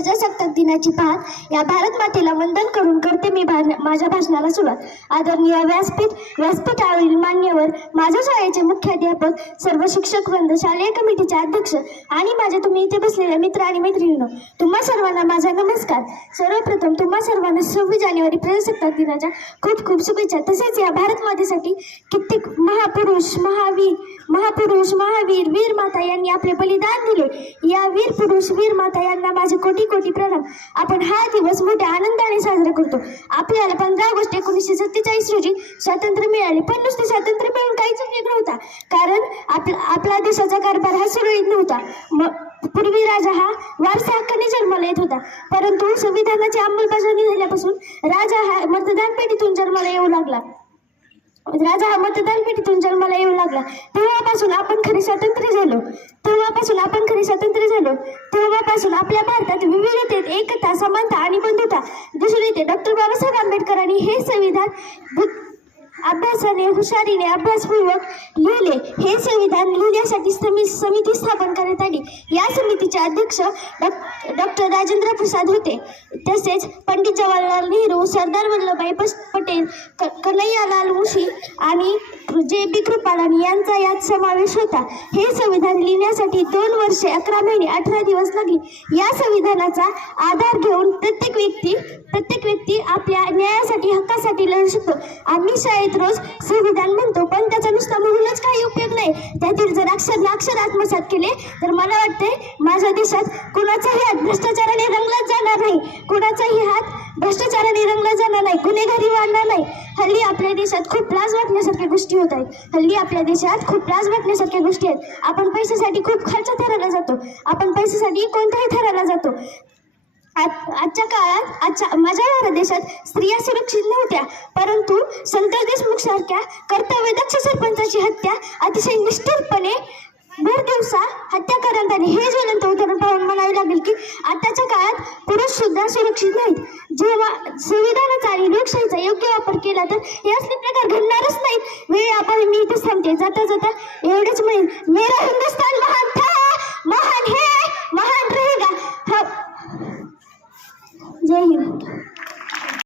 प्रजासत्ताक दिनाची पहाट या भारत मातेला वंदन करून करते मी माझ्या भाषणाला सुरुवात. आदरणीय व्यासपीठावरील मान्यवर, माझ्या शाळेचे मुख्याध्यापक, सर्व शिक्षक वृंद, शालेय कमिटीचे अध्यक्ष आणि माझ्या तुम्ही इथे बसलेल्या मित्र आणि मैत्रिणींनो, तुम्हा सर्वांना माझा नमस्कार. सर्वप्रथम तुम्हा सर्वांना 26 जानेवारी प्रजासत्ताक दिनाच्या खूप खूप शुभेच्छा. तसेच या भारत मातेसाठी कित्येक महापुरुष, महावीर, वीर माता यांनी आपले बलिदान दिले. या वीर पुरुष, वीर माता यांना माझे कोटी कोटी प्रणाम. आपण हा दिवस मोठ्या आनंदाने साजरा करतो. आपल्याला 15 ऑगस्ट 1947 रोजी स्वातंत्र्य मिळाले, पण नुसते स्वातंत्र्य मिळून काहीच उपयोग नव्हता, कारण आपला देशाचा कारभार हा सुरळीत नव्हता. पूर्वी राजा हा वारसा हक्काने जन्माला येत होता, परंतु संविधानाची अंमलबजावणी झाल्यापासून राजा हा मतदान पेटीतून जन्माला येऊ लागला. तेव्हापासून आपण खरे स्वातंत्र्य झालो. तेव्हापासून आपल्या भारतात विविधतेत एकता, समानता आणि बंधुता दिसून येते. डॉक्टर बाबासाहेब आंबेडकरांनी हे संविधान अभ्यासाने, हुशारीने, अभ्यासपूर्वक लिहिले. हे संविधान लिहिण्यासाठी समिती स्थापन करण्यात आली. या समितीचे अध्यक्ष डॉक्टर राजेंद्र प्रसाद होते. तसेच पंडित जवाहरलाल नेहरू, सरदार वल्लभभाई पटेल, कन्हैयालाल मुळशी आणि जे.बी. कृपलानी यांचा यात समावेश होता. हे संविधान लिहिण्यासाठी 2 वर्षे 11 महिने 18 दिवस लागले. या संविधानाचा आधार घेऊन प्रत्येक व्यक्ती आपल्या न्यायासाठी, हक्कासाठी लढू शकतो. आम्ही शाळेत रोज संविधान म्हणतो, पण त्याचा नुसता म्हणूनच काही उपयोग नाही. त्यातील जर अक्षर आत्मसात केले तर मला वाटते माझ्या देशात कुणाचाही हात भ्रष्टाचाराने रंगला जाणार नाही, गुन्हेगारी वाढणार नाही. हल्ली आपल्या देशात खूप लाज वाटण्यासारख्या गोष्टी होत आहेत. आपण पैशासाठी खूप खर्च करायला जातो. आपण पैशासाठी कोणत्याही थराला जातो. आजच्या काळात माझ्या भारत देशात स्त्रिया सुरक्षित नव्हत्या, परंतु संतोष देशमुख सारख्या कर्तव्यदक्ष सरपंचाची हत्या अतिशय निष्ठुरपणे भर दिवसा हत्या करण्यात आली. हे ज्वलंत उदाहरण पाहून म्हणावे लागेल की आताच्या काळात पुरुष सुद्धा सुरक्षित नाहीत. जेव्हा संविधानाचा आणि लोकशाहीचा योग्य वापर केला तर हे असले प्रकार घडणारच नाहीत. वेळ आपण मी इथेच थांबते. जाता एवढेच